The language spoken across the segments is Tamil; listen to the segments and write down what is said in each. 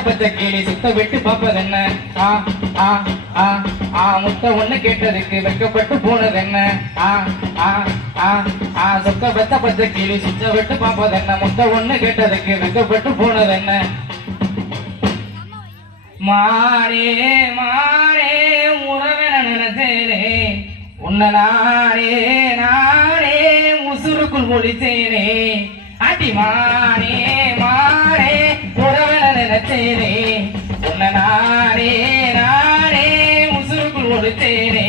பச்சை கிளி சுத்த விட்டு பார்ப்பது என்ன ஆ ஆ ஆ ஆ முட்டை ஒண்ணு கேட்டதுக்கு வெக்கப்பட்டு போனது என்ன ஆ ஆ ஆ ஆ சொத்த பச்சை கிளி சுத்த விட்டு பார்ப்பது என்ன முட்டை ஒண்ணு கேட்டதுக்கு வெக்கப்பட்டு போனது என்ன மானே மானே உறவன நினைச்சேனே உன்னை நானே நானே உசுருக்குள் முடிச்சேனே அடி மானே மானே உறவன நினைச்சேனே உன்னை நானே நானே உசுருக்குள் முடிச்சேனே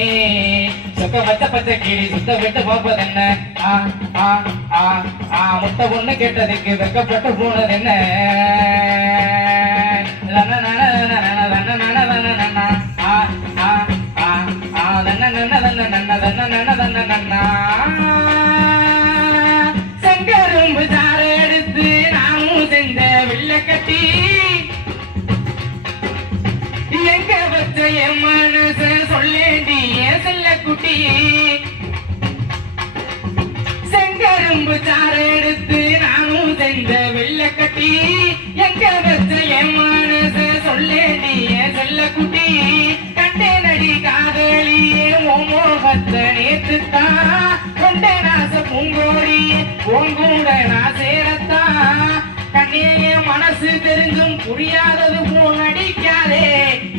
சொக்க பச்சை கிளி சுத்த விட்டு பார்ப்பது என்ன ஆ ஆ ஆ ஆ முட்டை ஒண்ணு கேட்டதுக்கு வெக்கப்பட்டு போனது என்ன செங்கரும்பு சாறு எடுத்து நாமும் செஞ்ச வில்ல கட்டி எங்க வச்ச என் மனச சொல்லேண்டி என் செல்ல குட்டி செங்கரும்பு சாறு எடுத்து நாமும் செஞ்ச வில்ல கட்டி எங்க வச்ச என் மனச சொல்லேண்டி என் செல்ல குட்டி கண்டே நடி காதலியே மோகத்தை நேத்துத்தான் கொண்ட நாச பூங்கோடி உங்கூட நான் சேரத்தான் கண்ணிய மனசு தெரிஞ்சும் புரியாதது போல் நடிக்காதே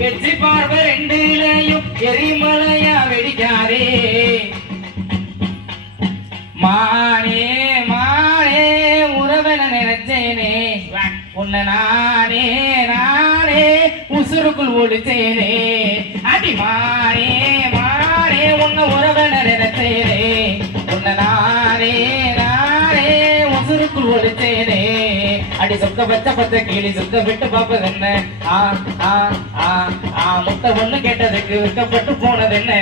வெற்றி பார்வை ரெண்டுலையும் எரிமலையா வெடிக்காதே மானே மானே உறவன நினைச்சேனே உன்னை நானே நானே உசுருக்குள் ஒடிச்சேனே அடி மானே மானே உன்னை உறவன நினைச்சேனே உன்னை நானே நானே உசுருக்குள் ஒடிச்சேனே அடி சொக்க பச்சை கிளி சுத்த விட்டு பார்ப்பது என்ன ஆ ஆ ஆ ஆ முட்டை ஒண்ணு கேட்டதுக்கு விற்கப்பட்டு போனது என்ன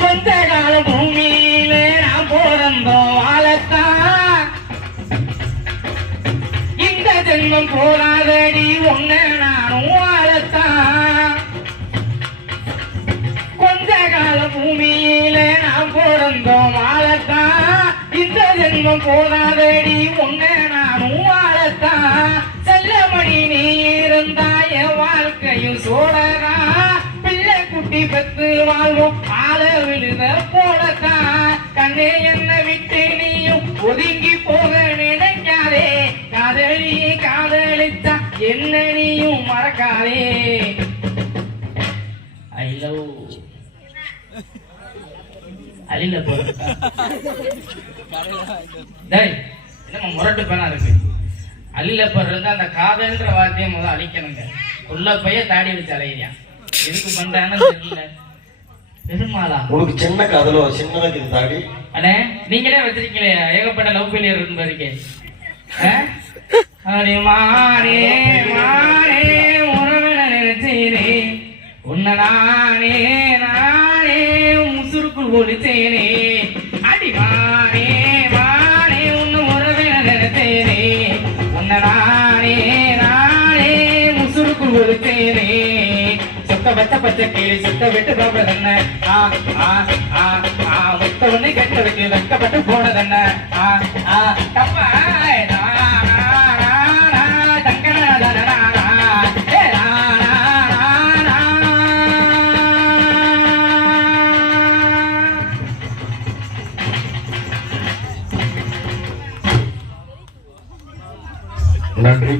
கொஞ்ச காலம் பூமியில நான் பிறந்தோம் வாழத்தான் இந்த ஜென்மம் போராதடி ஒன்ன நானும் வாழத்தான் கொஞ்ச காலம் பூமியில நான் பிறந்தோம் வாழத்தான் இந்த ஜென்மம் போராதடி ஒன்ன நானும் வாழத்தான் செல்லமணி நீ இருந்தா என் வாழ்க்கையும் சோழரா பிள்ளை குட்டி பத்து வாழ்வோம் ஆள விழுத போலத்தான் கண்ணே என்ன விட்டு நீயும் ஒதுங்கி போக நினைக்காதே காதலியை காதலிச்சா என்ன நீயும் மறக்காதே ஐ லவ் அலில போ என்னமா முரட்டு பேனா இருக்கு அலிலப்பர் இருந்தா அந்த காதல்ன்ற வார்த்தையை முதல் அழிக்கணுங்க உள்ள பைய தாடி வச்சு அலையிறியான் எதுக்கு பண்றான்னு தெரியல பெருமாளா உனக்கு சின்ன காதலோ சின்னதுக்கு தாடி அண்ணே நீங்களே வச்சிருக்கீங்களே ஏகப்பட்ட லவ் ஃபெயிலியர் இருக்கு பாருங்க அடி மானே மானே உறவன நினைச்சேனே உன்னை நானே நானே முசுருக்குள் ஒழிச்சேனே அடி மானே மானே உன்னை உறவன நினைச்சேனே உன்னை நானே நானே முசுருக்குள் ஒழிச்சேனே பச்சை கிளி சுத்த விட்டு பார்ப்பது என்ன ஆ ஆ ஆ ஆ முட்டை ஒண்ணு கெட்டதுக்கு வெக்கப்பட்டு போனது என்ன ஆ ஆ தப்பா நன்றி.